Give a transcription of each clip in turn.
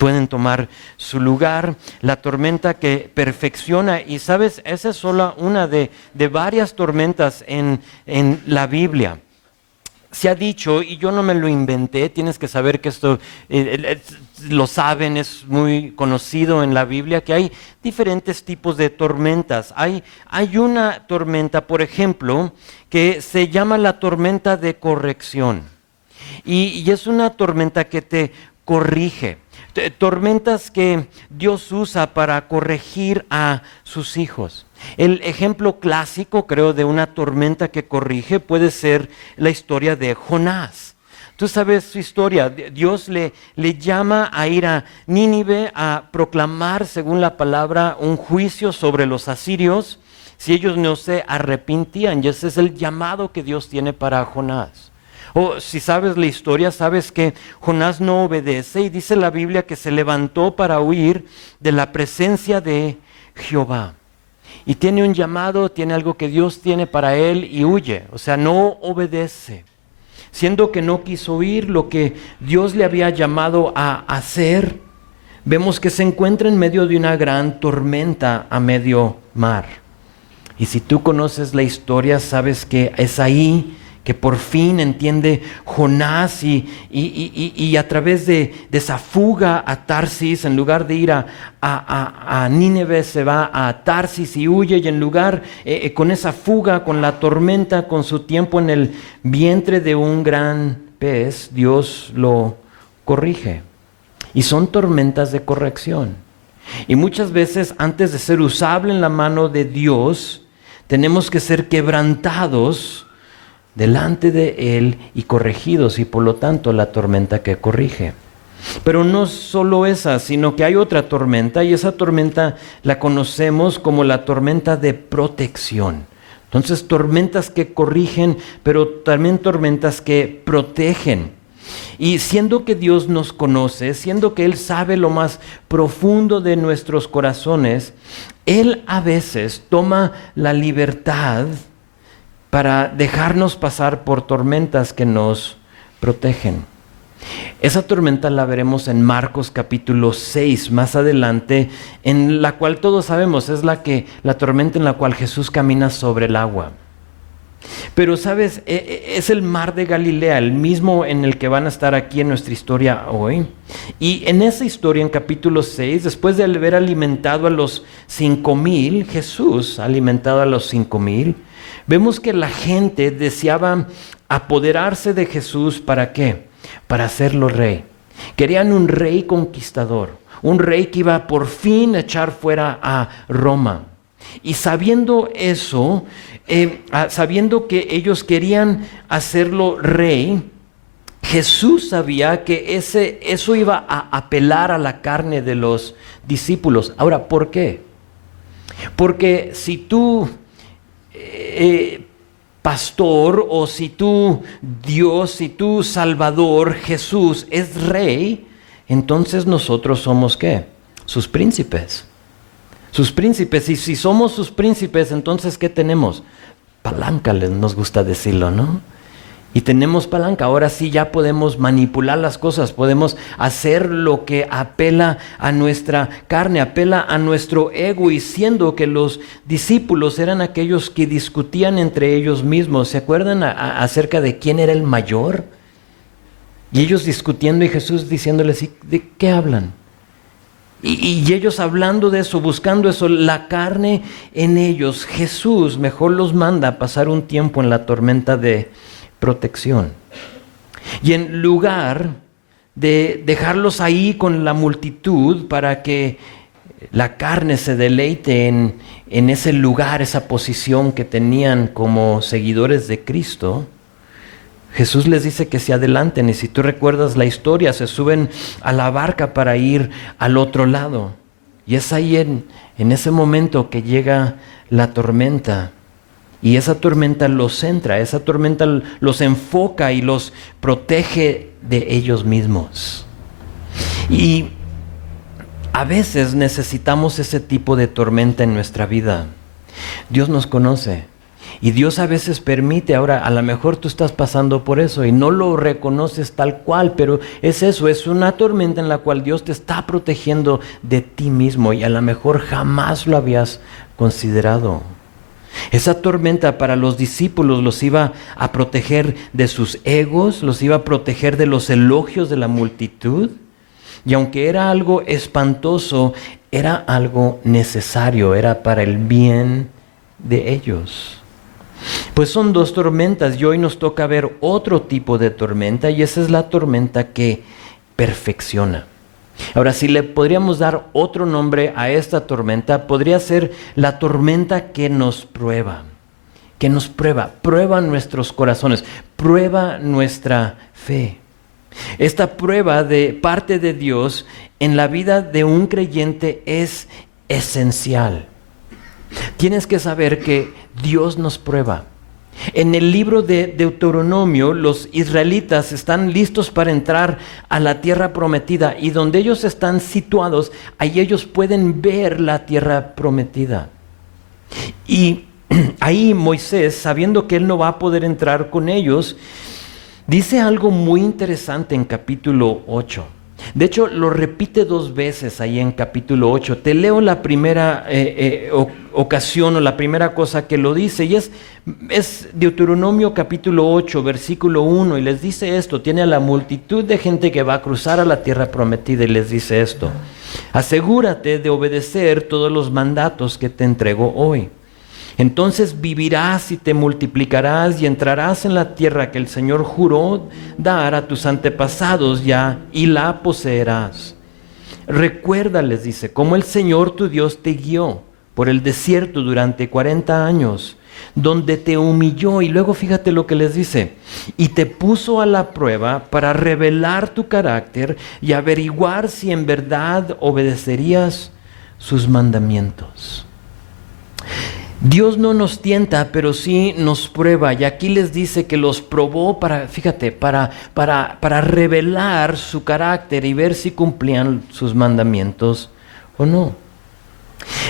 pueden tomar su lugar, la tormenta que perfecciona. Y sabes, esa es solo una de varias tormentas en la Biblia. Se ha dicho, y yo no me lo inventé, tienes que saber que esto lo saben, es muy conocido en la Biblia, que hay diferentes tipos de tormentas. Hay una tormenta, por ejemplo, que se llama la tormenta de corrección. Y es una tormenta que te corrige. Tormentas que Dios usa para corregir a sus hijos. El ejemplo clásico, creo, de una tormenta que corrige puede ser la historia de Jonás. Tú sabes su historia. Dios le llama a ir a Nínive a proclamar, según la palabra, un juicio sobre los asirios si ellos no se arrepentían. Y ese es el llamado que Dios tiene para Jonás. O si sabes la historia, sabes que Jonás no obedece y dice la Biblia que se levantó para huir de la presencia de Jehová. Y tiene un llamado, tiene algo que Dios tiene para él y huye. O sea, no obedece. Siendo que no quiso oír lo que Dios le había llamado a hacer, vemos que se encuentra en medio de una gran tormenta a medio mar. Y si tú conoces la historia, sabes que es ahí que por fin entiende Jonás y a través de esa fuga a Tarsis, en lugar de ir a Nínive, se va a Tarsis y huye, y en lugar, con esa fuga, con la tormenta, con su tiempo en el vientre de un gran pez, Dios lo corrige. Y son tormentas de corrección. Y muchas veces, antes de ser usable en la mano de Dios, tenemos que ser quebrantados delante de Él y corregidos, y por lo tanto la tormenta que corrige. Pero no solo esa, sino que hay otra tormenta, y esa tormenta la conocemos como la tormenta de protección. Entonces, tormentas que corrigen, pero también tormentas que protegen. Y siendo que Dios nos conoce, siendo que Él sabe lo más profundo de nuestros corazones, Él a veces toma la libertad para dejarnos pasar por tormentas que nos protegen. Esa tormenta la veremos en Marcos capítulo 6, más adelante, en la cual todos sabemos es la tormenta en la cual Jesús camina sobre el agua. Pero sabes, es el mar de Galilea, el mismo en el que van a estar aquí en nuestra historia hoy. Y en esa historia, en capítulo 6, después de haber alimentado a los 5,000, Jesús ha alimentado a los 5,000, vemos que la gente deseaba apoderarse de Jesús. ¿Para qué? Para hacerlo rey. Querían un rey conquistador, un rey que iba por fin a echar fuera a Roma. Y sabiendo eso, sabiendo que ellos querían hacerlo rey, Jesús sabía que eso iba a apelar a la carne de los discípulos. Ahora, ¿por qué? Porque si tú, pastor, o si tú, Dios, si tú, Salvador, Jesús, es rey, entonces nosotros somos ¿qué? Sus príncipes. Sus príncipes. Y si somos sus príncipes, entonces ¿qué tenemos? Palanca, nos gusta decirlo, ¿no? Y tenemos palanca. Ahora sí ya podemos manipular las cosas, podemos hacer lo que apela a nuestra carne, apela a nuestro ego. Y siendo que los discípulos eran aquellos que discutían entre ellos mismos, ¿se acuerdan acerca de quién era el mayor? Y ellos discutiendo y Jesús diciéndoles, ¿de qué hablan? Y ellos hablando de eso, buscando eso, la carne en ellos. Jesús mejor los manda a pasar un tiempo en la tormenta de protección. Y en lugar de dejarlos ahí con la multitud para que la carne se deleite en ese lugar, esa posición que tenían como seguidores de Cristo, Jesús les dice que se adelanten, y si tú recuerdas la historia, se suben a la barca para ir al otro lado. Y es ahí en ese momento que llega la tormenta. Y esa tormenta los centra, esa tormenta los enfoca y los protege de ellos mismos. Y a veces necesitamos ese tipo de tormenta en nuestra vida. Dios nos conoce. Y Dios a veces permite, ahora a lo mejor tú estás pasando por eso y no lo reconoces tal cual, pero es eso, es una tormenta en la cual Dios te está protegiendo de ti mismo y a lo mejor jamás lo habías considerado. Esa tormenta para los discípulos los iba a proteger de sus egos, los iba a proteger de los elogios de la multitud. Y aunque era algo espantoso, era algo necesario, era para el bien de ellos. Pues son dos tormentas y hoy nos toca ver otro tipo de tormenta y esa es la tormenta que perfecciona. Ahora, si le podríamos dar otro nombre a esta tormenta, podría ser la tormenta que nos prueba, prueba nuestros corazones, prueba nuestra fe. Esta prueba de parte de Dios en la vida de un creyente es esencial. Tienes que saber que Dios nos prueba. En el libro de Deuteronomio, los israelitas están listos para entrar a la tierra prometida y donde ellos están situados, ahí ellos pueden ver la tierra prometida. Y ahí Moisés, sabiendo que él no va a poder entrar con ellos, dice algo muy interesante en capítulo 8. De hecho, lo repite 2 veces ahí en capítulo 8. Te leo la primera ocasión o la primera cosa que lo dice. Y es Deuteronomio capítulo 8, versículo 1. Y les dice esto. Tiene a la multitud de gente que va a cruzar a la tierra prometida y les dice esto. Asegúrate de obedecer todos los mandatos que te entrego hoy. Entonces vivirás y te multiplicarás y entrarás en la tierra que el Señor juró dar a tus antepasados ya y la poseerás. Recuerda, les dice, cómo el Señor tu Dios te guió por el desierto durante 40 años, donde te humilló y luego fíjate lo que les dice, y te puso a la prueba para revelar tu carácter y averiguar si en verdad obedecerías sus mandamientos. Dios no nos tienta, pero sí nos prueba. Y aquí les dice que los probó para revelar su carácter y ver si cumplían sus mandamientos o no.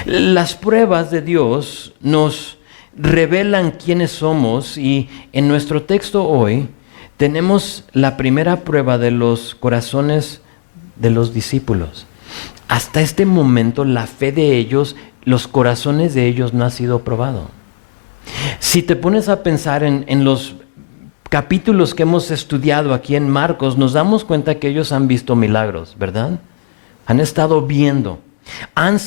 Las pruebas de Dios nos revelan quiénes somos y en nuestro texto hoy tenemos la primera prueba de los corazones de los discípulos. Hasta este momento la fe de ellos, los corazones de ellos no ha sido probado. Si te pones a pensar en los capítulos que hemos estudiado aquí en Marcos, nos damos cuenta que ellos han visto milagros, ¿verdad? Han estado viendo. Han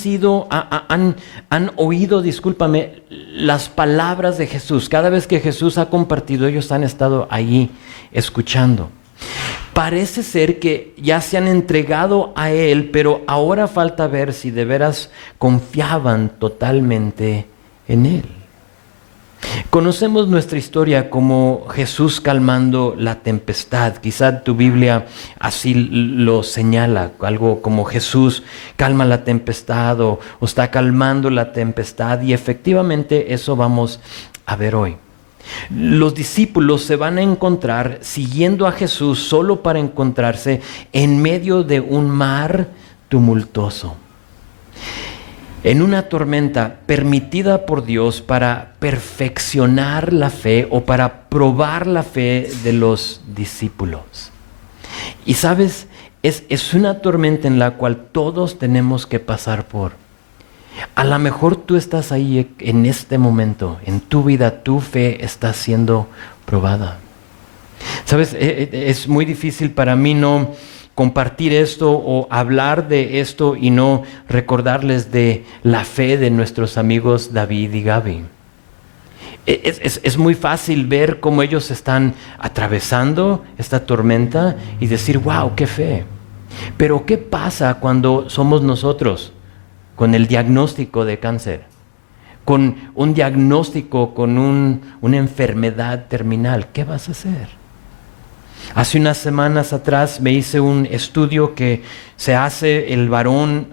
oído, discúlpame, las palabras de Jesús. Cada vez que Jesús ha compartido, ellos han estado allí escuchando. Parece ser que ya se han entregado a Él, pero ahora falta ver si de veras confiaban totalmente en Él. Conocemos nuestra historia como Jesús calmando la tempestad. Quizá tu Biblia así lo señala, algo como Jesús calma la tempestad o está calmando la tempestad, y efectivamente eso vamos a ver hoy. Los discípulos se van a encontrar siguiendo a Jesús solo para encontrarse en medio de un mar tumultuoso, en una tormenta permitida por Dios para perfeccionar la fe o para probar la fe de los discípulos. Y sabes, es una tormenta en la cual todos tenemos que pasar por. A lo mejor tú estás ahí en este momento, en tu vida, tu fe está siendo probada. Sabes, es muy difícil para mí no compartir esto o hablar de esto y no recordarles de la fe de nuestros amigos David y Gaby. Es muy fácil ver cómo ellos están atravesando esta tormenta y decir, wow, qué fe. Pero ¿qué pasa cuando somos nosotros con el diagnóstico de cáncer? Con un diagnóstico, con una enfermedad terminal, ¿qué vas a hacer? Hace unas semanas atrás me hice un estudio que se hace el varón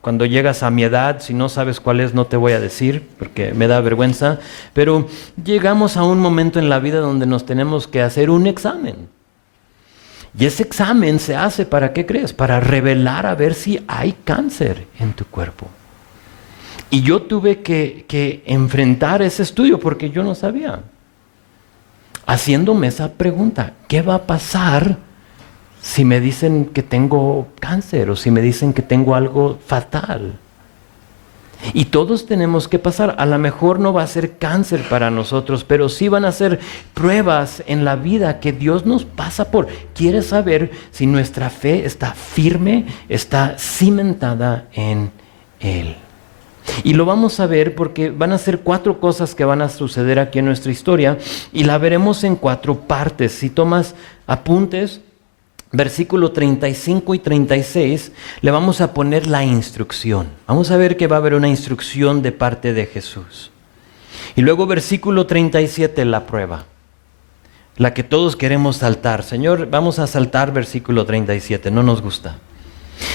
cuando llegas a mi edad. Si no sabes cuál es, no te voy a decir porque me da vergüenza, pero llegamos a un momento en la vida donde nos tenemos que hacer un examen. Y ese examen se hace, ¿para qué crees? Para revelar a ver si hay cáncer en tu cuerpo. Y yo tuve que enfrentar ese estudio porque yo no sabía. Haciéndome esa pregunta, ¿qué va a pasar si me dicen que tengo cáncer o si me dicen que tengo algo fatal? Y todos tenemos que pasar. A lo mejor no va a ser cáncer para nosotros, pero sí van a ser pruebas en la vida que Dios nos pasa por. Quiere saber si nuestra fe está firme, está cimentada en Él. Y lo vamos a ver porque van a ser 4 cosas que van a suceder aquí en nuestra historia y la veremos en 4 partes. Si tomas apuntes, versículo 35 y 36, le vamos a poner la instrucción. Vamos a ver que va a haber una instrucción de parte de Jesús. Y luego versículo 37, la prueba, la que todos queremos saltar. Señor, vamos a saltar versículo 37, no nos gusta.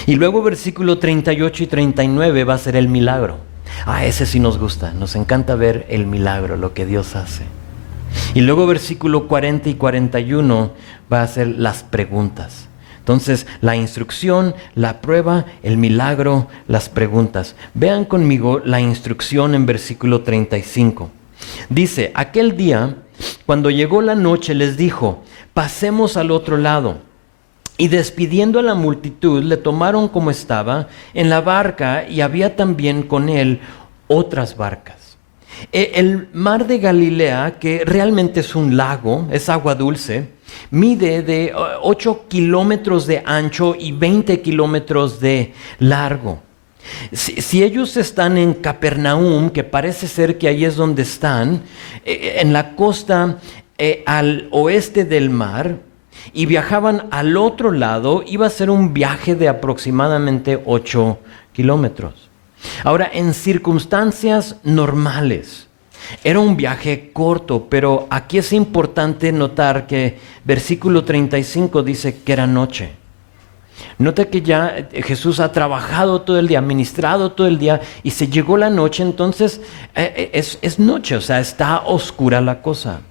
Y luego versículo 38 y 39 va a ser el milagro. Ese sí nos gusta, nos encanta ver el milagro, lo que Dios hace. Y luego versículo 40 y 41 va a ser las preguntas. Entonces, la instrucción, la prueba, el milagro, las preguntas. Vean conmigo la instrucción en versículo 35. Dice, aquel día, cuando llegó la noche, les dijo, pasemos al otro lado. Y despidiendo a la multitud, le tomaron como estaba en la barca y había también con él otras barcas. El mar de Galilea, que realmente es un lago, es agua dulce, mide de 8 kilómetros de ancho y 20 kilómetros de largo. Si ellos están en Capernaum, que parece ser que ahí es donde están, en la costa al oeste del mar, y viajaban al otro lado, iba a ser un viaje de aproximadamente 8 kilómetros. Ahora, en circunstancias normales, era un viaje corto, pero aquí es importante notar que versículo 35 dice que era noche. Nota que ya Jesús ha trabajado todo el día, ministrado todo el día, y se llegó la noche, entonces es noche, o sea, está oscura la cosa.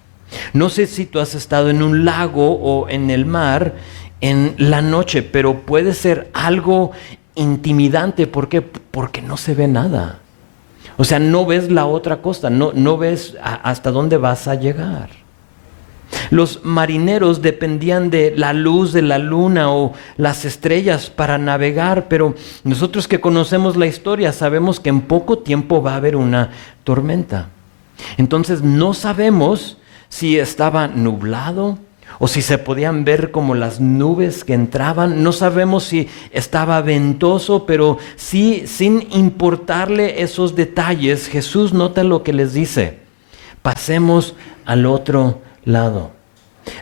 No sé si tú has estado en un lago o en el mar en la noche, pero puede ser algo intimidante. ¿Por qué? Porque no se ve nada. O sea, no ves la otra costa, no ves hasta dónde vas a llegar. Los marineros dependían de la luz de la luna o las estrellas para navegar, pero nosotros que conocemos la historia sabemos que en poco tiempo va a haber una tormenta. Entonces no sabemos si estaba nublado o si se podían ver como las nubes que entraban. No sabemos si estaba ventoso, pero sí, sin importarle esos detalles, Jesús nota lo que les dice: pasemos al otro lado.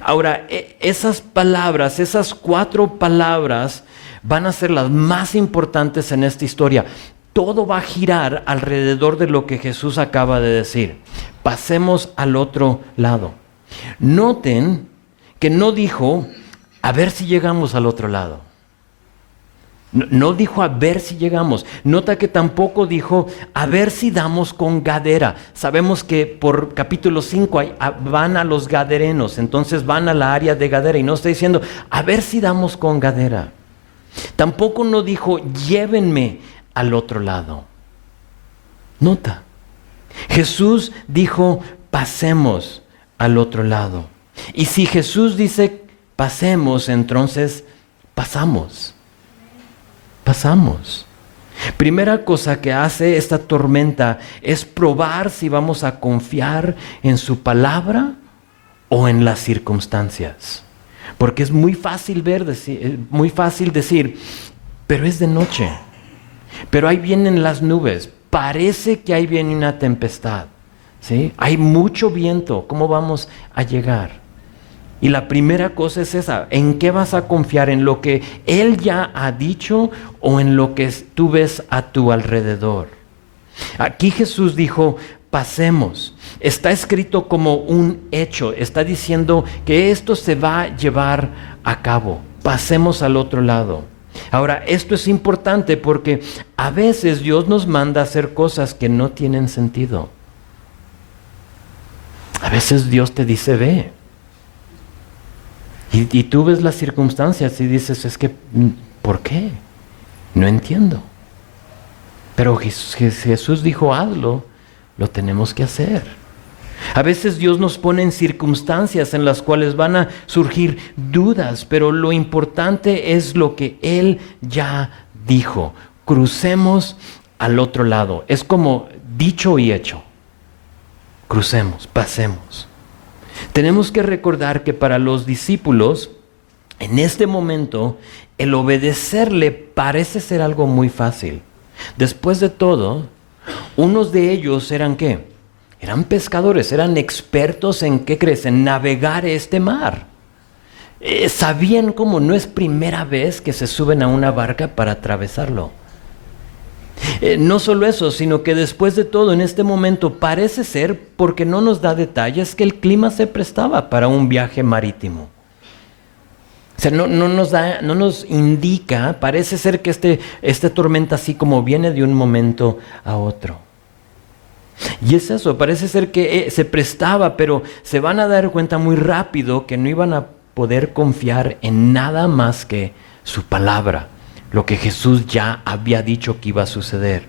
Ahora, esas palabras, esas 4 palabras van a ser las más importantes en esta historia. Todo va a girar alrededor de lo que Jesús acaba de decir. Pasemos al otro lado. Noten que no dijo, a ver si llegamos al otro lado. No dijo a ver si llegamos. Nota que tampoco dijo a ver si damos con Gadara. Sabemos que por capítulo 5 van a los gadarenos, entonces van a la área de Gadara y no está diciendo a ver si damos con Gadara. Tampoco no dijo llévenme al otro lado. Nota, Jesús dijo pasemos al otro lado. Y si Jesús dice pasemos, entonces pasamos. Pasamos. Primera cosa que hace esta tormenta es probar si vamos a confiar en su palabra o en las circunstancias. Porque es muy fácil decir, pero es de noche. Pero ahí vienen las nubes. Parece que ahí viene una tempestad. ¿Sí? Hay mucho viento. ¿Cómo vamos a llegar? Y la primera cosa es esa: ¿en qué vas a confiar? ¿En lo que Él ya ha dicho o en lo que tú ves a tu alrededor? Aquí Jesús dijo, pasemos. Está escrito como un hecho. Está diciendo que esto se va a llevar a cabo. Pasemos al otro lado. Ahora, esto es importante porque a veces Dios nos manda a hacer cosas que no tienen sentido. A veces Dios te dice, ve. Y tú ves las circunstancias y dices, es que, ¿por qué? No entiendo. Pero Jesús dijo, hazlo, lo tenemos que hacer. A veces Dios nos pone en circunstancias en las cuales van a surgir dudas, pero lo importante es lo que Él ya dijo. Crucemos al otro lado. Es como dicho y hecho. Crucemos, pasemos. Tenemos que recordar que para los discípulos, en este momento, el obedecerle parece ser algo muy fácil. Después de todo, unos de ellos eran ¿qué? Eran pescadores, eran expertos en, ¿qué crees?, en navegar este mar. Sabían cómo no es primera vez que se suben a una barca para atravesarlo. No solo eso, sino que después de todo, en este momento parece ser, porque no nos da detalles, que el clima se prestaba para un viaje marítimo. O sea, no nos indica, parece ser que esta tormenta así como viene de un momento a otro. Y es eso, parece ser que se prestaba, pero se van a dar cuenta muy rápido que no iban a poder confiar en nada más que su palabra, lo que Jesús ya había dicho que iba a suceder.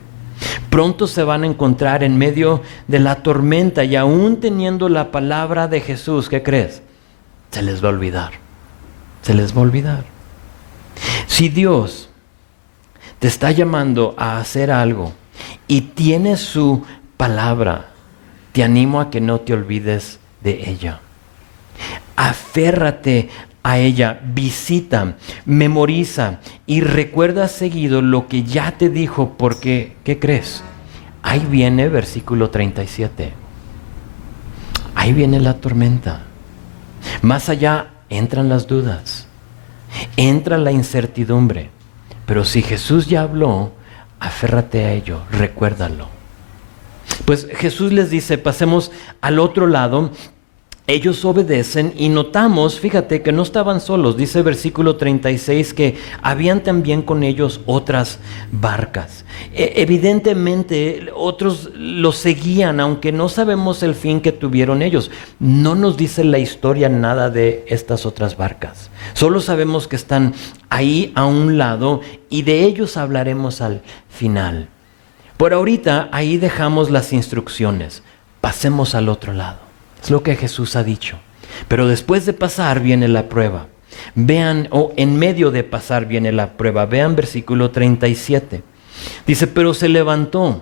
Pronto se van a encontrar en medio de la tormenta y aún teniendo la palabra de Jesús, ¿qué crees? Se les va a olvidar, se les va a olvidar. Si Dios te está llamando a hacer algo y tienes su palabra, te animo a que no te olvides de ella. Aférrate a ella, visita, memoriza y recuerda seguido lo que ya te dijo, porque, ¿qué crees? Ahí viene versículo 37. Ahí viene la tormenta. Más allá entran las dudas, entra la incertidumbre, pero si Jesús ya habló, aférrate a ello, recuérdalo. Pues Jesús les dice, pasemos al otro lado. Ellos obedecen y notamos, fíjate, que no estaban solos. Dice versículo 36 que habían también con ellos otras barcas. Evidentemente otros los seguían, aunque no sabemos el fin que tuvieron ellos. No nos dice la historia nada de estas otras barcas. Solo sabemos que están ahí a un lado y de ellos hablaremos al final. Por ahorita ahí dejamos las instrucciones. Pasemos al otro lado. Es lo que Jesús ha dicho. Pero después de pasar viene la prueba. Vean, en medio de pasar viene la prueba. Vean versículo 37. Dice, pero se levantó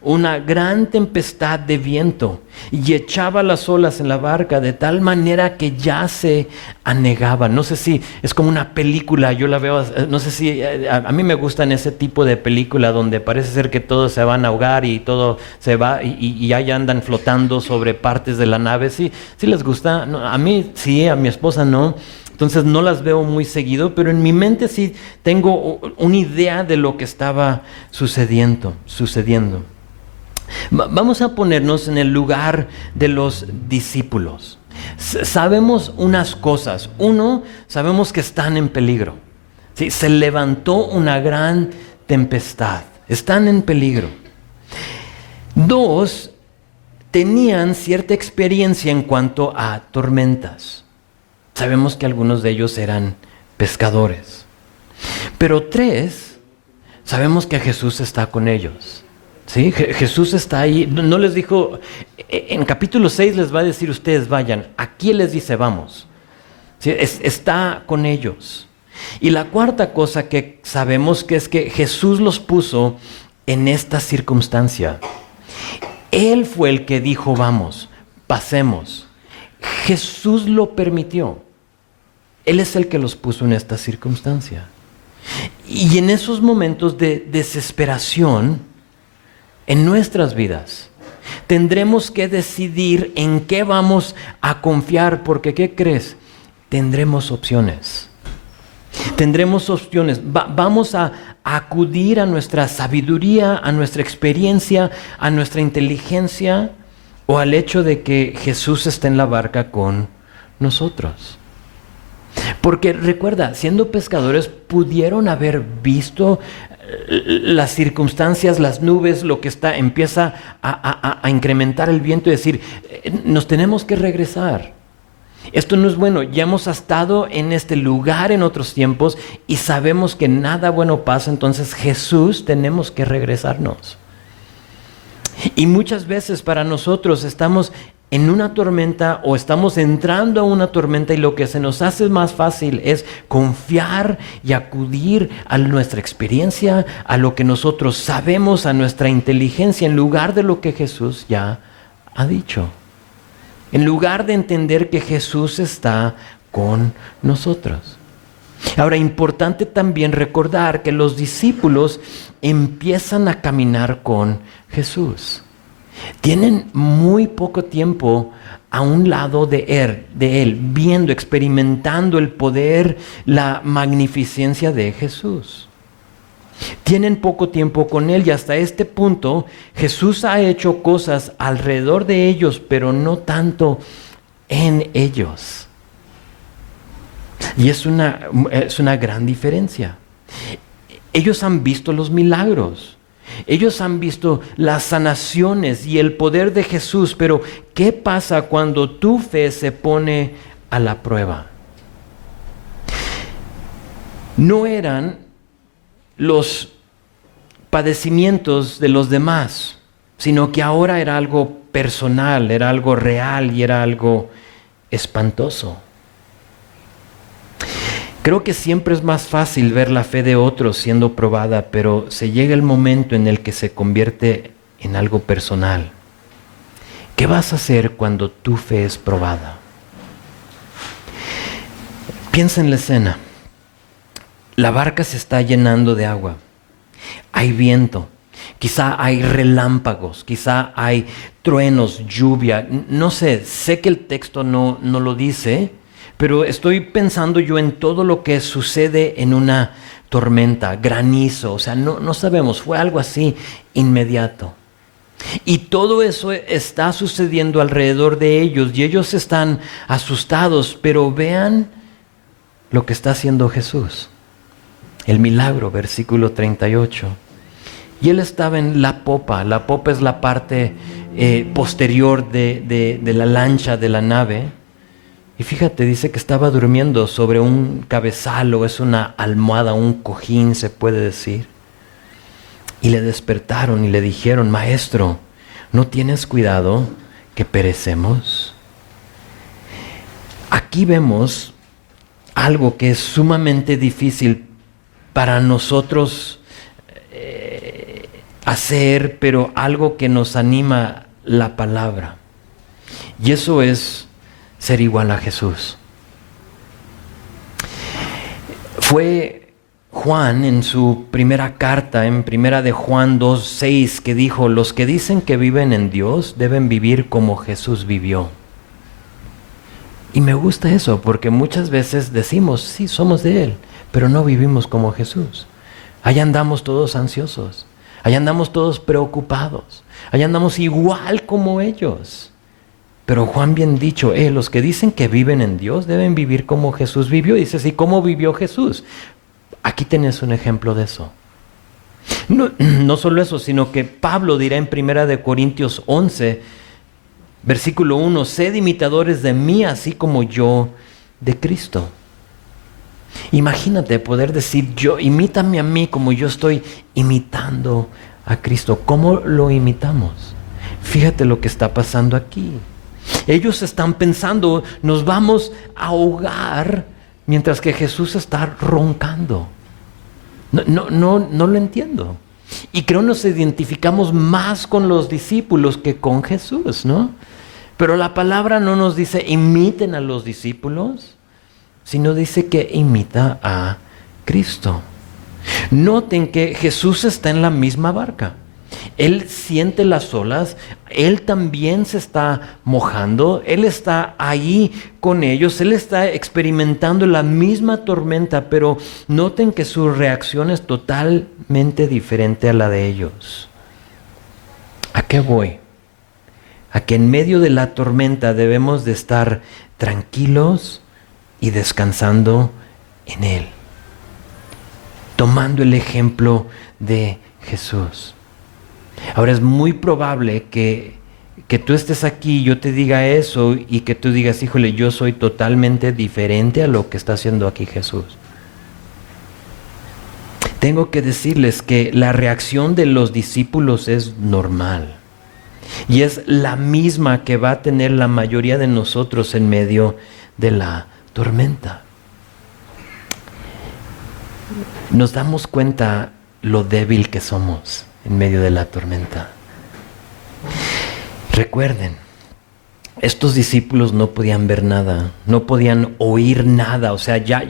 una gran tempestad de viento y echaba las olas en la barca de tal manera que ya se anegaba. No sé si es como una película, yo la veo, no sé si, a mí me gustan ese tipo de película donde parece ser que todos se van a ahogar y todo se va y ahí andan flotando sobre partes de la nave. ¿Sí les gusta? No, a mí sí, a mi esposa no. Entonces no las veo muy seguido, pero en mi mente sí tengo una idea de lo que estaba sucediendo. Vamos a ponernos en el lugar de los discípulos. Sabemos unas cosas. Uno, sabemos que están en peligro. ¿Sí? Se levantó una gran tempestad. Están en peligro. Dos, tenían cierta experiencia en cuanto a tormentas. Sabemos que algunos de ellos eran pescadores. Pero tres, sabemos que Jesús está con ellos. ¿Sí? Jesús está ahí, no les dijo, en capítulo 6 les va a decir ustedes vayan, aquí les dice vamos. ¿Sí? Está con ellos. Y la cuarta cosa que sabemos que es que Jesús los puso en esta circunstancia. Él fue el que dijo vamos, pasemos. Jesús lo permitió. Él es el que los puso en esta circunstancia. Y en esos momentos de desesperación, en nuestras vidas, tendremos que decidir en qué vamos a confiar, porque ¿qué crees? Tendremos opciones. Tendremos opciones. Vamos a acudir a nuestra sabiduría, a nuestra experiencia, a nuestra inteligencia, o al hecho de que Jesús está en la barca con nosotros. Porque recuerda, siendo pescadores, pudieron haber visto las circunstancias, las nubes, lo que empieza a incrementar el viento y decir, nos tenemos que regresar. Esto no es bueno. Ya hemos estado en este lugar en otros tiempos y sabemos que nada bueno pasa. Entonces Jesús, tenemos que regresarnos. Y muchas veces para nosotros estamos en una tormenta o estamos entrando a una tormenta y lo que se nos hace más fácil es confiar y acudir a nuestra experiencia, a lo que nosotros sabemos, a nuestra inteligencia, en lugar de lo que Jesús ya ha dicho. En lugar de entender que Jesús está con nosotros. Ahora, importante también recordar que los discípulos empiezan a caminar con Jesús. Tienen muy poco tiempo a un lado de él, viendo, experimentando el poder, la magnificencia de Jesús. Tienen poco tiempo con Él y hasta este punto Jesús ha hecho cosas alrededor de ellos, pero no tanto en ellos. Y es una gran diferencia. Ellos han visto los milagros. Ellos han visto las sanaciones y el poder de Jesús, pero ¿qué pasa cuando tu fe se pone a la prueba? No eran los padecimientos de los demás, sino que ahora era algo personal, era algo real y era algo espantoso. Creo que siempre es más fácil ver la fe de otros siendo probada, pero se llega el momento en el que se convierte en algo personal. ¿Qué vas a hacer cuando tu fe es probada? Piensa en la escena. La barca se está llenando de agua. Hay viento. Quizá hay relámpagos. Quizá hay truenos, lluvia. No sé que el texto no lo dice, pero estoy pensando yo en todo lo que sucede en una tormenta, granizo. O sea, no sabemos. Fue algo así inmediato. Y todo eso está sucediendo alrededor de ellos y ellos están asustados, pero vean lo que está haciendo Jesús. El milagro, versículo 38. Y él estaba en la popa. La popa es la parte posterior de la lancha, de la nave. Y fíjate, dice que estaba durmiendo sobre un cabezal, o es una almohada, un cojín se puede decir. Y le despertaron y le dijeron: Maestro, ¿no tienes cuidado que perecemos? Aquí vemos algo que es sumamente difícil para nosotros hacer, pero algo que nos anima la palabra. Y eso es ser igual a Jesús. Fue Juan en su primera carta, en primera de Juan 2:6, que dijo: los que dicen que viven en Dios deben vivir como Jesús vivió. Y me gusta eso, porque muchas veces decimos, sí, somos de Él, pero no vivimos como Jesús. Allá andamos todos ansiosos, allá andamos todos preocupados, allá andamos igual como ellos. Pero Juan bien dicho, los que dicen que viven en Dios deben vivir como Jesús vivió. Y dices, ¿y cómo vivió Jesús? Aquí tenés un ejemplo de eso. No solo eso, sino que Pablo dirá en 1 Corintios 11, versículo 1, sed imitadores de mí así como yo de Cristo. Imagínate poder decir, imítame a mí como yo estoy imitando a Cristo. ¿Cómo lo imitamos? Fíjate lo que está pasando aquí. Ellos están pensando, nos vamos a ahogar, mientras que Jesús está roncando. No lo entiendo. Y creo nos identificamos más con los discípulos que con Jesús, ¿no? Pero la palabra no nos dice imiten a los discípulos, sino dice que imita a Cristo. Noten que Jesús está en la misma barca. Él siente las olas, Él también se está mojando, Él está ahí con ellos, Él está experimentando la misma tormenta, pero noten que su reacción es totalmente diferente a la de ellos. ¿A qué voy? A que en medio de la tormenta debemos de estar tranquilos y descansando en Él, tomando el ejemplo de Jesús. Ahora es muy probable que que tú estés aquí, yo te diga eso y que tú digas, híjole, yo soy totalmente diferente a lo que está haciendo aquí Jesús. Tengo que decirles que la reacción de los discípulos es normal y es la misma que va a tener la mayoría de nosotros en medio de la tormenta. Nos damos cuenta lo débil que somos en medio de la tormenta. Recuerden, estos discípulos no podían ver nada, no podían oír nada, o sea, ya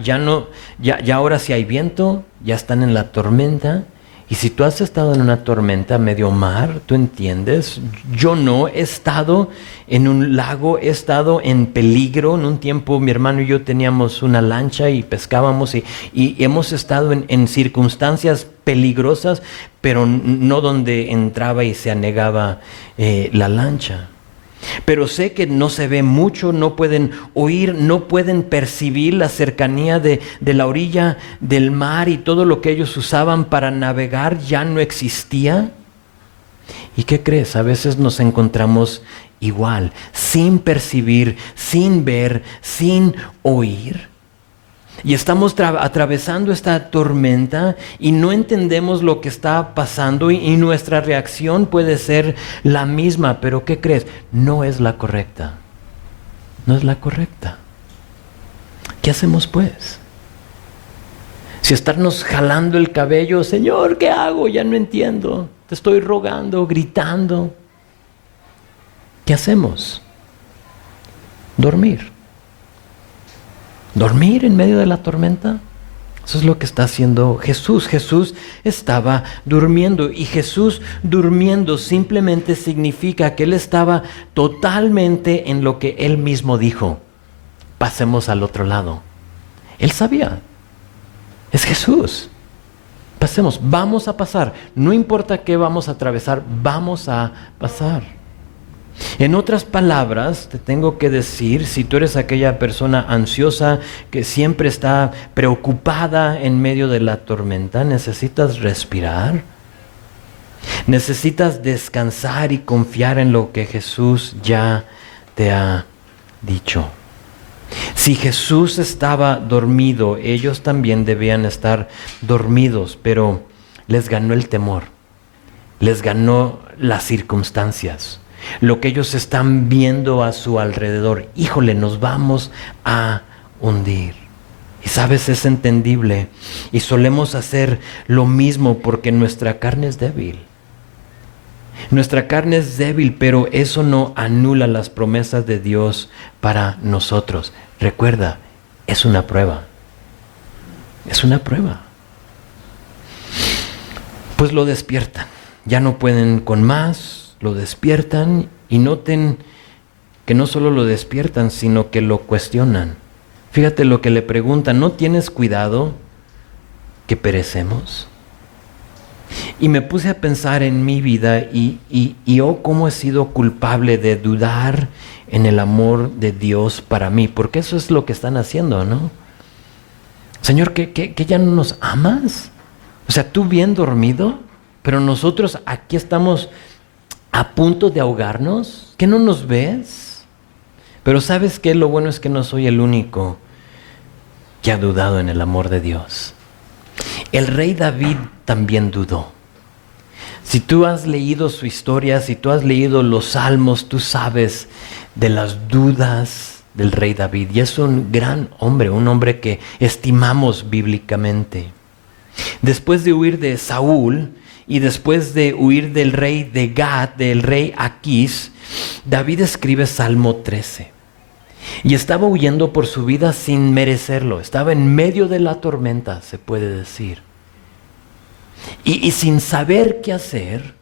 ahora si hay viento, ya están en la tormenta. Y si tú has estado en una tormenta medio mar, tú entiendes. Yo no he estado en un lago, he estado en peligro. En un tiempo mi hermano y yo teníamos una lancha y pescábamos y hemos estado en circunstancias peligrosas, pero no donde entraba y se anegaba la lancha. Pero sé que no se ve mucho, no pueden oír, no pueden percibir la cercanía de la orilla del mar, y todo lo que ellos usaban para navegar ya no existía. ¿Y qué crees? A veces nos encontramos igual, sin percibir, sin ver, sin oír. Y estamos atravesando esta tormenta y no entendemos lo que está pasando y nuestra reacción puede ser la misma, pero ¿qué crees? No es la correcta. No es la correcta. ¿Qué hacemos pues? Si estarnos jalando el cabello, Señor, ¿qué hago? Ya no entiendo. Te estoy rogando, gritando. ¿Qué hacemos? Dormir. ¿Dormir en medio de la tormenta? Eso es lo que está haciendo Jesús. Jesús estaba durmiendo, y Jesús durmiendo simplemente significa que Él estaba totalmente en lo que Él mismo dijo. Pasemos al otro lado. Él sabía. Es Jesús. Pasemos, vamos a pasar. No importa qué vamos a atravesar, vamos a pasar. En otras palabras, te tengo que decir, si tú eres aquella persona ansiosa que siempre está preocupada en medio de la tormenta, necesitas respirar. Necesitas descansar y confiar en lo que Jesús ya te ha dicho. Si Jesús estaba dormido, ellos también debían estar dormidos, pero les ganó el temor, les ganó las circunstancias. Lo que ellos están viendo a su alrededor. Híjole, nos vamos a hundir. Y sabes, es entendible. Y solemos hacer lo mismo porque nuestra carne es débil. Nuestra carne es débil, pero eso no anula las promesas de Dios para nosotros. Recuerda, es una prueba. Es una prueba. Pues lo despiertan. Ya no pueden con más. Lo despiertan y noten que no solo lo despiertan, sino que lo cuestionan. Fíjate lo que le preguntan: ¿no tienes cuidado que perecemos? Y me puse a pensar en mi vida y yo cómo he sido culpable de dudar en el amor de Dios para mí, porque eso es lo que están haciendo, ¿no? Señor, ¿que ya no nos amas? O sea, tú bien dormido, pero nosotros aquí estamos a punto de ahogarnos. ¿Que no nos ves? Pero ¿sabes qué? Lo bueno es que no soy el único que ha dudado en el amor de Dios. El rey David también dudó. Si tú has leído su historia, si tú has leído los salmos, tú sabes de las dudas del rey David. Y es un gran hombre, un hombre que estimamos bíblicamente. Después de huir de Saúl, y después de huir del rey de Gad, del rey Aquís, David escribe Salmo 13. Y estaba huyendo por su vida sin merecerlo. Estaba en medio de la tormenta, se puede decir. Y sin saber qué hacer,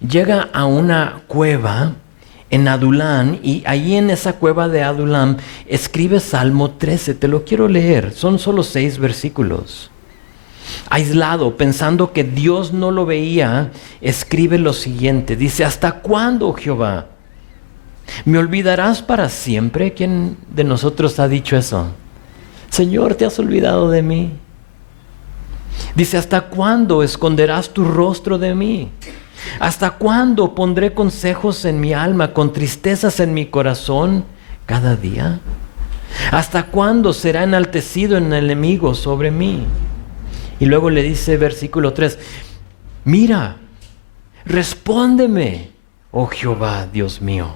llega a una cueva en Adulán, y ahí en esa cueva de Adulán escribe Salmo 13. Te lo quiero leer, son solo 6 versículos. Aislado, pensando que Dios no lo veía, escribe lo siguiente. Dice: ¿hasta cuándo, Jehová? ¿Me olvidarás para siempre? ¿Quién de nosotros ha dicho eso? Señor, ¿te has olvidado de mí? Dice, ¿hasta cuándo esconderás tu rostro de mí? ¿Hasta cuándo pondré consejos en mi alma, con tristezas en mi corazón cada día? ¿Hasta cuándo será enaltecido el enemigo sobre mí? Y luego le dice, versículo 3, mira, respóndeme, oh Jehová, Dios mío.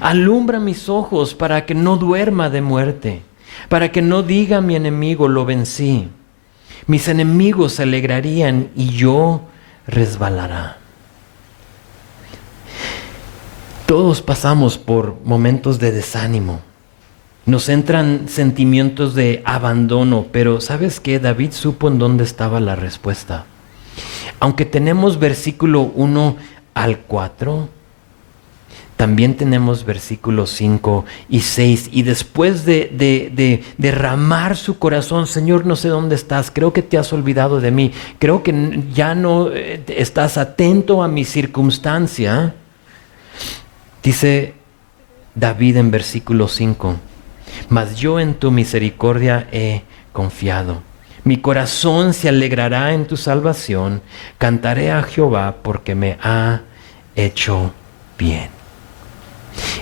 Alumbra mis ojos para que no duerma de muerte, para que no diga mi enemigo, lo vencí. Mis enemigos se alegrarían y yo resbalará. Todos pasamos por momentos de desánimo. Nos entran sentimientos de abandono, pero ¿sabes qué? David supo en dónde estaba la respuesta. Aunque tenemos versículo 1 al 4, también tenemos versículos 5 y 6. Y después de derramar su corazón, Señor, no sé dónde estás, creo que te has olvidado de mí, creo que ya no estás atento a mi circunstancia. Dice David en versículo 5, mas yo en tu misericordia he confiado. Mi corazón se alegrará en tu salvación. Cantaré a Jehová porque me ha hecho bien.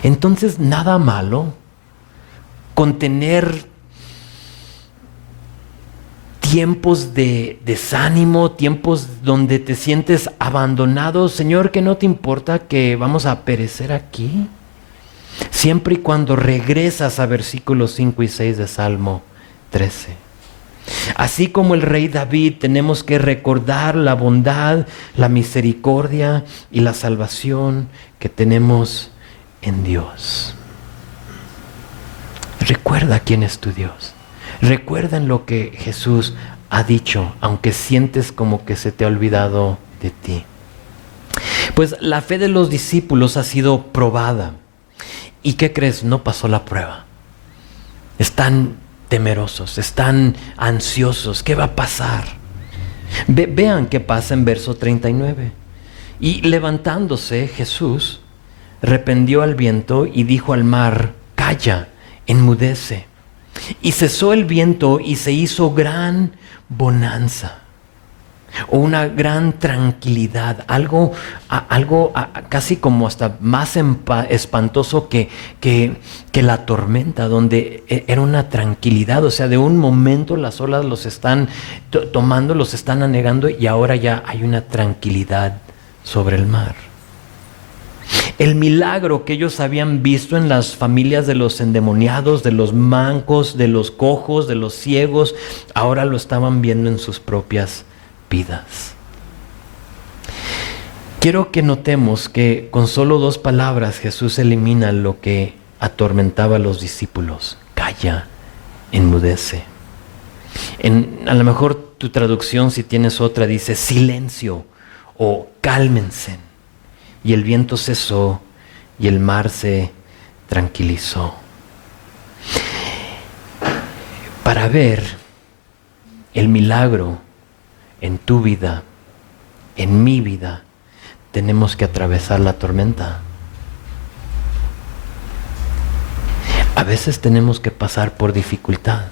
Entonces, nada malo con tener tiempos de desánimo, tiempos donde te sientes abandonado. Señor, que no te importa que vamos a perecer aquí. Siempre y cuando regresas a versículos 5 y 6 de Salmo 13. Así como el rey David, tenemos que recordar la bondad, la misericordia y la salvación que tenemos en Dios. Recuerda quién es tu Dios. Recuerda en lo que Jesús ha dicho, aunque sientes como que se te ha olvidado de ti. Pues la fe de los discípulos ha sido probada. ¿Y qué crees? No pasó la prueba. Están temerosos, están ansiosos. ¿Qué va a pasar? Vean qué pasa en verso 39. Y levantándose Jesús, reprendió al viento y dijo al mar, calla, enmudece. Y cesó el viento y se hizo gran bonanza, o una gran tranquilidad, algo casi como hasta más espantoso que la tormenta, donde era una tranquilidad. O sea, de un momento las olas los están tomando, los están anegando, y ahora ya hay una tranquilidad sobre el mar. El milagro que ellos habían visto en las familias de los endemoniados, de los mancos, de los cojos, de los ciegos, ahora lo estaban viendo en sus propias vidas. Quiero que notemos que con solo 2 palabras Jesús elimina lo que atormentaba a los discípulos. Calla, enmudece. A lo mejor tu traducción, si tienes otra, dice silencio o cálmense. Y el viento cesó y el mar se tranquilizó. Para ver el milagro en tu vida, en mi vida, tenemos que atravesar la tormenta. A veces tenemos que pasar por dificultad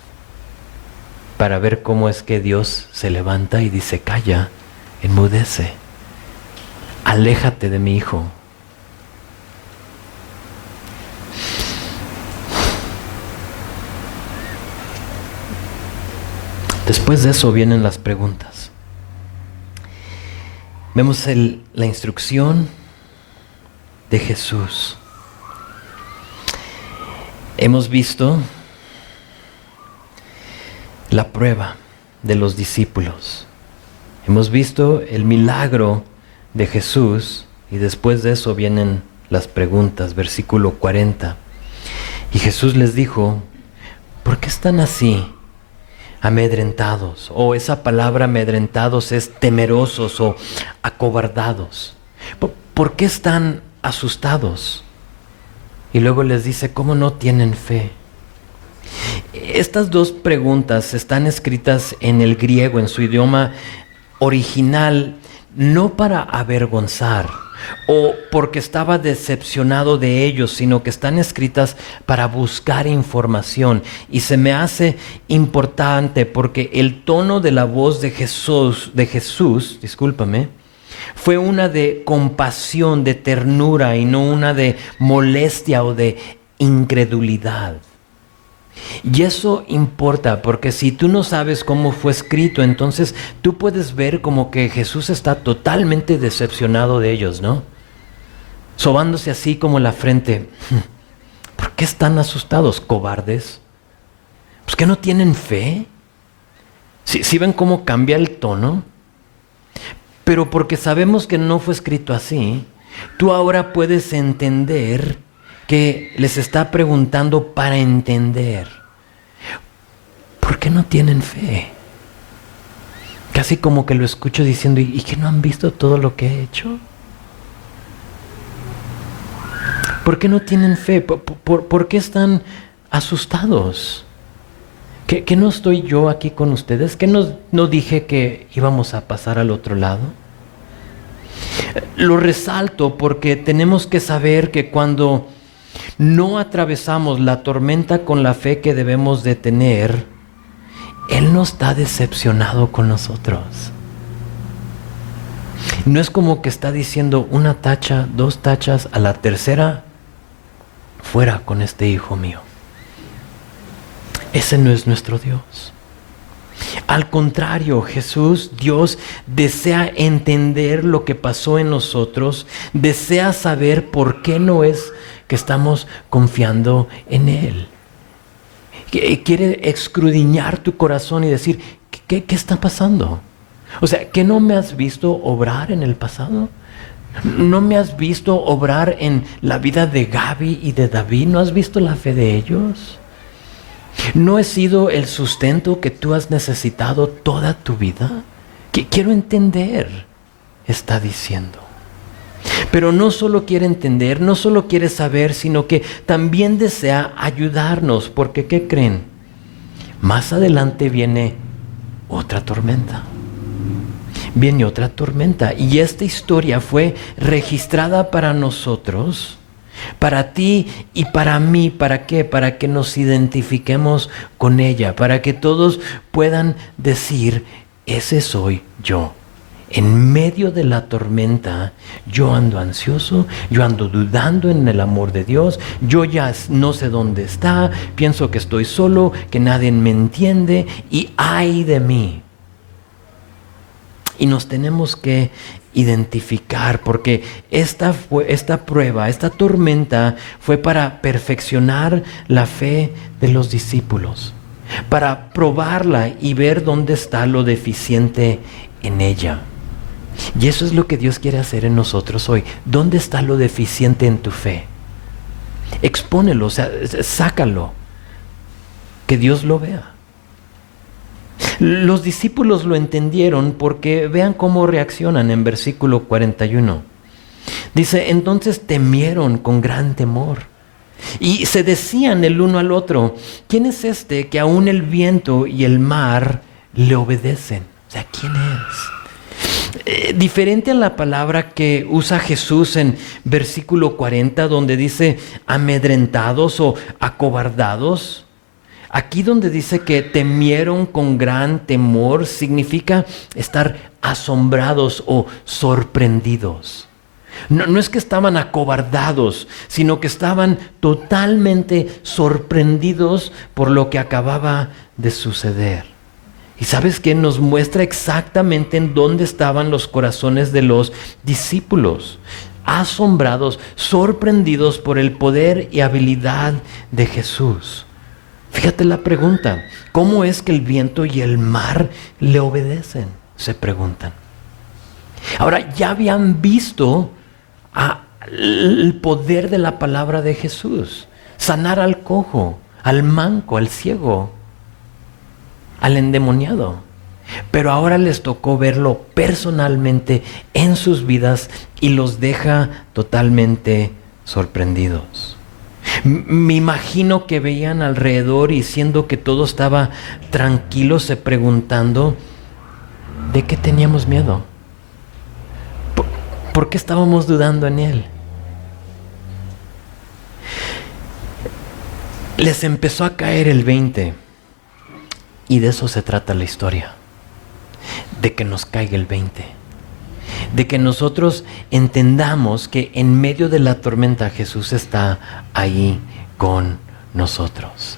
para ver cómo es que Dios se levanta y dice, calla, enmudece. Aléjate de mi hijo. Después de eso vienen las preguntas. Vemos la instrucción de Jesús. Hemos visto la prueba de los discípulos. Hemos visto el milagro de Jesús, y después de eso vienen las preguntas. Versículo 40. Y Jesús les dijo, ¿por qué están así amedrentados? O esa palabra amedrentados es temerosos o acobardados. ¿Por qué están asustados? Y luego les dice, ¿cómo no tienen fe? Estas 2 preguntas están escritas en el griego, en su idioma original, no para avergonzar, o porque estaba decepcionado de ellos, sino que están escritas para buscar información. Y se me hace importante porque el tono de la voz de Jesús, discúlpame, fue una de compasión, de ternura y no una de molestia o de incredulidad. Y eso importa porque si tú no sabes cómo fue escrito, entonces tú puedes ver como que Jesús está totalmente decepcionado de ellos, ¿no? Sobándose así como la frente. ¿Por qué están asustados, cobardes? ¿Pues que no tienen fe? ¿Sí ven cómo cambia el tono? Pero porque sabemos que no fue escrito así, tú ahora puedes entender que les está preguntando para entender. ¿Por qué no tienen fe? Casi como que lo escucho diciendo, ¿y que no han visto todo lo que he hecho? ¿Por qué no tienen fe? ¿Por qué están asustados? ¿Que no estoy yo aquí con ustedes? ¿Que no dije que íbamos a pasar al otro lado? Lo resalto porque tenemos que saber que cuando no atravesamos la tormenta con la fe que debemos de tener, Él no está decepcionado con nosotros. No es como que está diciendo una tacha, 2 tachas, a la tercera, fuera con este hijo mío. Ese no es nuestro Dios. Al contrario, Dios desea entender lo que pasó en nosotros, desea saber por qué no es que estamos confiando en Él. Quiere escudriñar tu corazón y decir, ¿qué está pasando? O sea, ¿que no me has visto obrar en el pasado? ¿No me has visto obrar en la vida de Gaby y de David? ¿No has visto la fe de ellos? ¿No he sido el sustento que tú has necesitado toda tu vida? Quiero entender, está diciendo. Pero no solo quiere entender, no solo quiere saber, sino que también desea ayudarnos. Porque, ¿qué creen? Más adelante viene otra tormenta. Viene otra tormenta. Y esta historia fue registrada para nosotros, para ti y para mí. ¿Para qué? Para que nos identifiquemos con ella, para que todos puedan decir, ese soy yo. En medio de la tormenta, yo ando ansioso, yo ando dudando en el amor de Dios, yo ya no sé dónde está, pienso que estoy solo, que nadie me entiende y ay de mí. Y nos tenemos que identificar porque esta prueba, esta tormenta fue para perfeccionar la fe de los discípulos, para probarla y ver dónde está lo deficiente en ella. Y eso es lo que Dios quiere hacer en nosotros hoy. ¿Dónde está lo deficiente en tu fe? Expónelo, o sea, sácalo, que Dios lo vea. Los discípulos lo entendieron porque vean cómo reaccionan en versículo 41. Dice, entonces temieron con gran temor y se decían el uno al otro, ¿quién es este que aún el viento y el mar le obedecen? O sea, ¿quién es? Diferente a la palabra que usa Jesús en versículo 40, donde dice amedrentados o acobardados. Aquí donde dice que temieron con gran temor, significa estar asombrados o sorprendidos. No es que estaban acobardados, sino que estaban totalmente sorprendidos por lo que acababa de suceder. Y ¿sabes qué? Nos muestra exactamente en dónde estaban los corazones de los discípulos. Asombrados, sorprendidos por el poder y habilidad de Jesús. Fíjate la pregunta, ¿cómo es que el viento y el mar le obedecen? Se preguntan. Ahora, ya habían visto el poder de la palabra de Jesús. Sanar al cojo, al manco, al ciego, al endemoniado. Pero ahora les tocó verlo personalmente en sus vidas y los deja totalmente sorprendidos. Me imagino que veían alrededor y siendo que todo estaba tranquilo, se preguntando, ¿de qué teníamos miedo? ¿Por ¿Por qué estábamos dudando en Él? Les empezó a caer el 20. Y de eso se trata la historia. De que nos caiga el 20. De que nosotros entendamos que en medio de la tormenta Jesús está ahí con nosotros.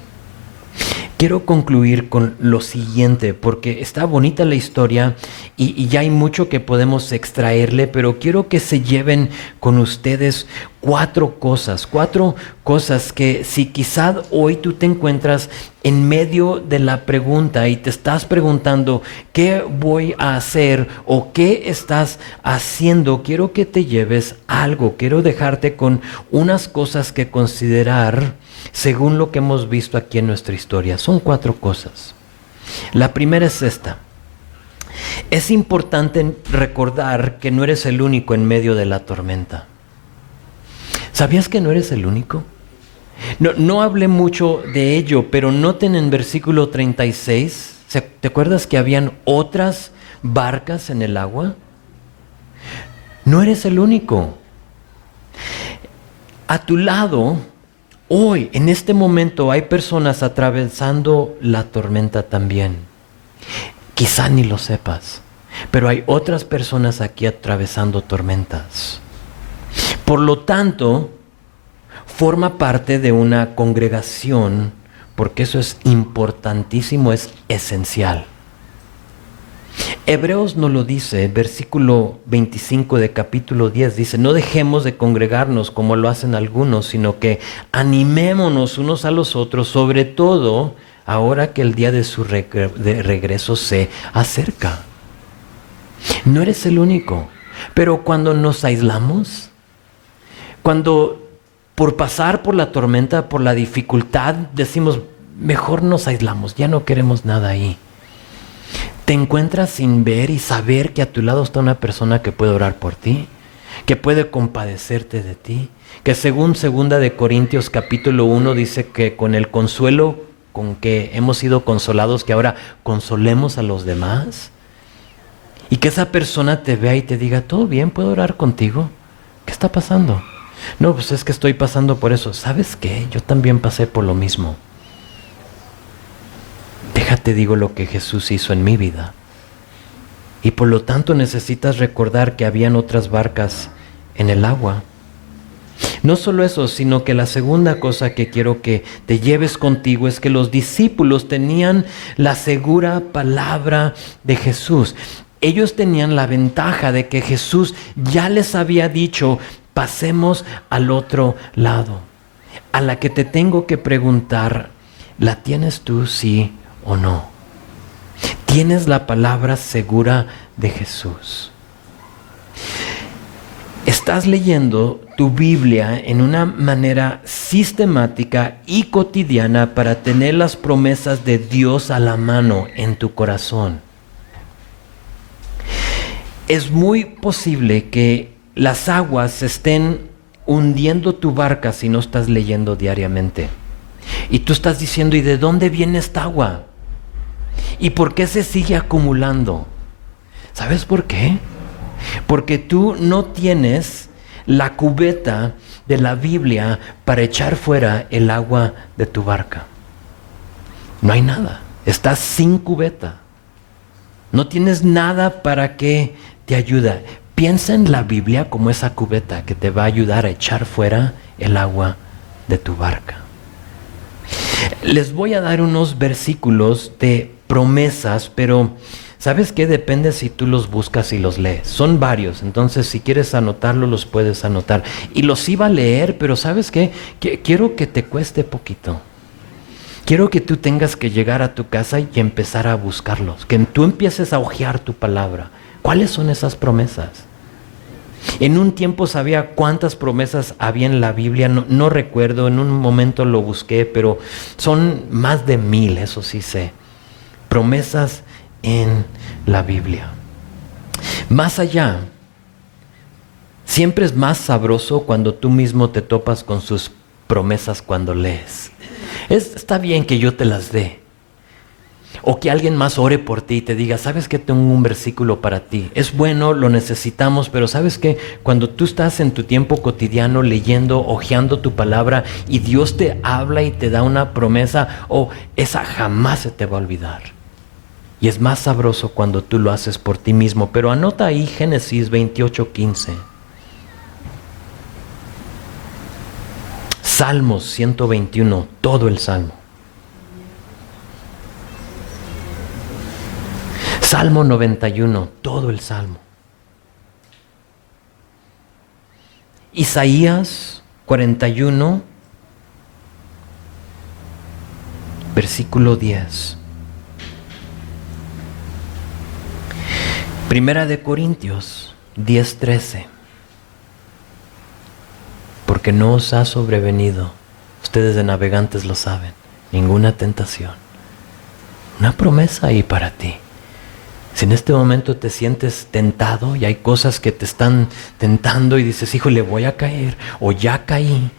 Quiero concluir con lo siguiente, porque está bonita la historia y ya hay mucho que podemos extraerle, pero quiero que se lleven con ustedes cuatro cosas que si quizás hoy tú te encuentras en medio de la pregunta y te estás preguntando ¿qué voy a hacer o qué estás haciendo? Quiero que te lleves algo, quiero dejarte con unas cosas que considerar según lo que hemos visto aquí en nuestra historia. Son cuatro cosas. La primera es esta. Es importante recordar que no eres el único en medio de la tormenta. ¿Sabías que no eres el único? No hablé mucho de ello, pero noten en versículo 36, ¿te acuerdas que habían otras barcas en el agua? No eres el único. A tu lado, hoy, en este momento, hay personas atravesando la tormenta también. Quizá ni lo sepas, pero hay otras personas aquí atravesando tormentas. Por lo tanto, forma parte de una congregación, porque eso es importantísimo, es esencial. Hebreos nos lo dice, versículo 25 de capítulo 10, dice, no dejemos de congregarnos como lo hacen algunos, sino que animémonos unos a los otros, sobre todo ahora que el día de su regreso se acerca. No eres el único, pero cuando nos aislamos, cuando por pasar por la tormenta, por la dificultad, decimos, mejor nos aislamos, ya no queremos nada ahí. Te encuentras sin ver y saber que a tu lado está una persona que puede orar por ti, que puede compadecerte de ti, que según 2 de Corintios capítulo 1 dice que con el consuelo con que hemos sido consolados, que ahora consolemos a los demás. Y que esa persona te vea y te diga, ¿todo bien? ¿Puedo orar contigo? ¿Qué está pasando? No, pues es que estoy pasando por eso. ¿Sabes qué? Yo también pasé por lo mismo. Déjate digo lo que Jesús hizo en mi vida. Y por lo tanto necesitas recordar que habían otras barcas en el agua. No solo eso, sino que la segunda cosa que quiero que te lleves contigo es que los discípulos tenían la segura palabra de Jesús. Ellos tenían la ventaja de que Jesús ya les había dicho, pasemos al otro lado. A la que te tengo que preguntar, ¿la tienes tú, sí o no? ¿Tienes la palabra segura de Jesús? ¿Estás leyendo tu Biblia en una manera sistemática y cotidiana para tener las promesas de Dios a la mano en tu corazón? Es muy posible que las aguas estén hundiendo tu barca si no estás leyendo diariamente. Y tú estás diciendo, ¿y de dónde viene esta agua? ¿Y por qué se sigue acumulando? ¿Sabes por qué? Porque tú no tienes la cubeta de la Biblia para echar fuera el agua de tu barca. No hay nada. Estás sin cubeta. No tienes nada para que te ayude. Piensa en la Biblia como esa cubeta que te va a ayudar a echar fuera el agua de tu barca. Les voy a dar unos versículos de promesas, pero ¿sabes qué? Depende si tú los buscas y los lees. Son varios, entonces si quieres anotarlo, los puedes anotar. Y los iba a leer, pero ¿sabes qué? Quiero que te cueste poquito. Quiero que tú tengas que llegar a tu casa y empezar a buscarlos. Que tú empieces a hojear tu palabra. ¿Cuáles son esas promesas? En un tiempo sabía cuántas promesas había en la Biblia, no recuerdo, en un momento lo busqué, pero son más de 1000, eso sí sé. Promesas en la Biblia. Más allá, siempre es más sabroso cuando tú mismo te topas con sus promesas cuando lees. Está bien que yo te las dé, O que alguien más ore por ti y te diga, ¿sabes qué? Tengo un versículo para ti. Es bueno, lo necesitamos, pero ¿sabes qué? Cuando tú estás en tu tiempo cotidiano leyendo, hojeando tu palabra y Dios te habla y te da una promesa, esa jamás se te va a olvidar. Y es más sabroso cuando tú lo haces por ti mismo. Pero anota ahí Génesis 28:15. Salmos 121, todo el Salmo. Salmo 91, todo el Salmo. Isaías 41, versículo 10. Primera de Corintios 10:13. Porque no os ha sobrevenido, ustedes de navegantes lo saben, ninguna tentación. Una promesa ahí para ti. Si en este momento te sientes tentado y hay cosas que te están tentando y dices, híjole, voy a caer o ya caí,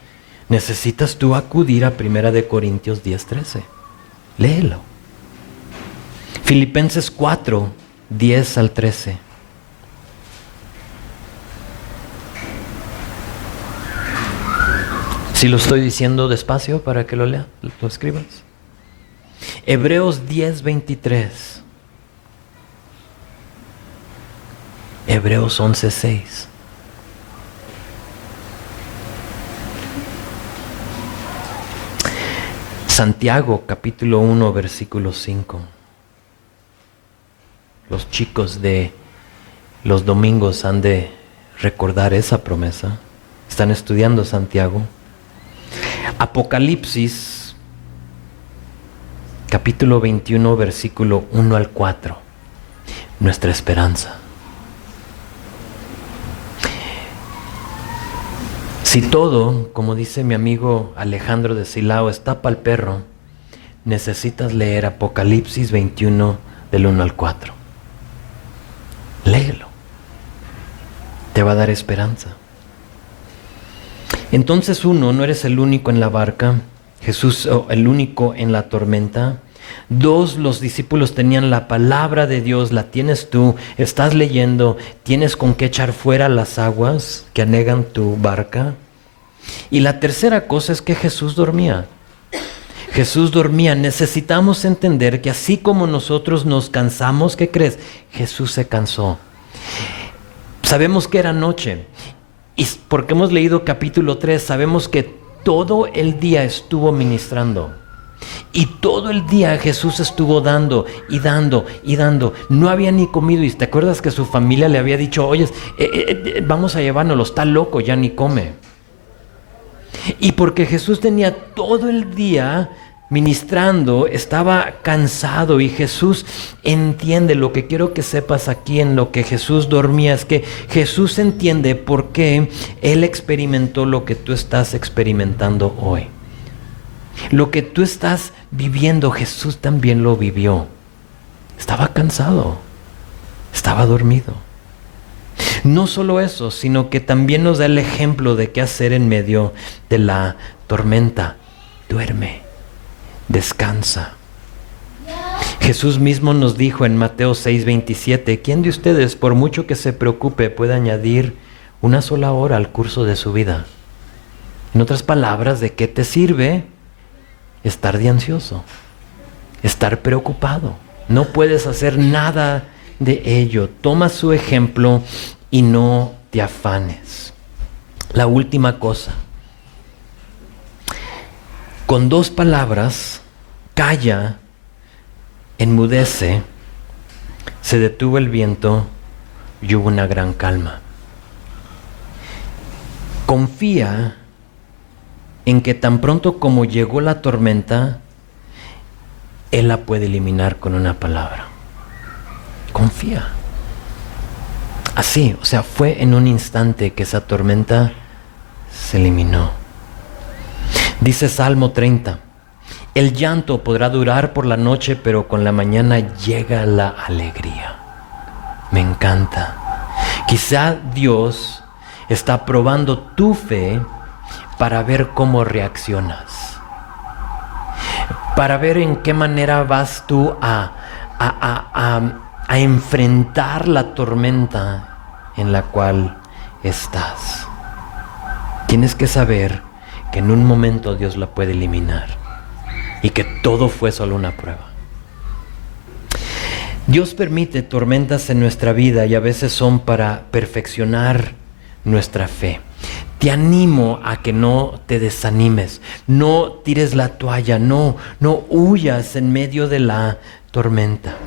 necesitas tú acudir a 1 de Corintios 10:13. Léelo. Filipenses 4, 10 al 13. Si lo estoy diciendo despacio para que lo leas, lo escribas. Hebreos 10:23. Hebreos 11:6. Santiago capítulo 1 versículo 5. Los chicos de los domingos han de recordar esa promesa. Están estudiando Santiago. Apocalipsis capítulo 21 versículo 1 al 4. Nuestra esperanza. Si todo, como dice mi amigo Alejandro de Silao, está para el perro, necesitas leer Apocalipsis 21 del 1 al 4. Léelo. Te va a dar esperanza. Entonces no eres el único en la barca, Jesús el único en la tormenta. 2, los discípulos tenían la palabra de Dios, la tienes tú, estás leyendo, tienes con qué echar fuera las aguas que anegan tu barca. Y la tercera cosa es que Jesús dormía. Jesús dormía. Necesitamos entender que así como nosotros nos cansamos, ¿qué crees? Jesús se cansó. Sabemos que era noche. Y porque hemos leído capítulo 3, sabemos que todo el día estuvo ministrando. Y todo el día Jesús estuvo dando y dando y dando. No había ni comido. Y te acuerdas que su familia le había dicho, oye, vamos a llevárnoslo, está loco, ya ni come. Y porque Jesús tenía todo el día ministrando, estaba cansado, y Jesús entiende. Lo que quiero que sepas aquí en lo que Jesús dormía es que Jesús entiende por qué Él experimentó lo que tú estás experimentando hoy. Lo que tú estás viviendo, Jesús también lo vivió. Estaba cansado, estaba dormido. No solo eso, sino que también nos da el ejemplo de qué hacer en medio de la tormenta. Duerme, descansa. Jesús mismo nos dijo en Mateo 6:27, ¿quién de ustedes, por mucho que se preocupe, puede añadir una sola hora al curso de su vida? En otras palabras, ¿de qué te sirve estar de ansioso, estar preocupado? No puedes hacer nada de ello. Toma su ejemplo y no te afanes. La última cosa. Con 2 palabras, calla, enmudece, se detuvo el viento y hubo una gran calma. Confía en que tan pronto como llegó la tormenta, Él la puede eliminar con una palabra. Confía. Así, fue en un instante que esa tormenta se eliminó. Dice Salmo 30, el llanto podrá durar por la noche, pero con la mañana llega la alegría. Me encanta. Quizá Dios está probando tu fe para ver cómo reaccionas. para ver en qué manera vas tú a enfrentar la tormenta en la cual estás. Tienes que saber que en un momento Dios la puede eliminar y que todo fue solo una prueba. Dios permite tormentas en nuestra vida y a veces son para perfeccionar nuestra fe. Te animo a que no te desanimes, no tires la toalla, no huyas en medio de la tormenta.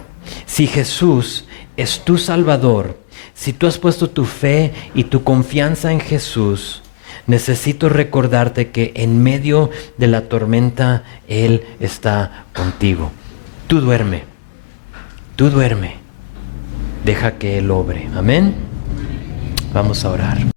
Si Jesús es tu Salvador, si tú has puesto tu fe y tu confianza en Jesús, necesito recordarte que en medio de la tormenta Él está contigo. Tú duerme, deja que Él obre. Amén. Vamos a orar.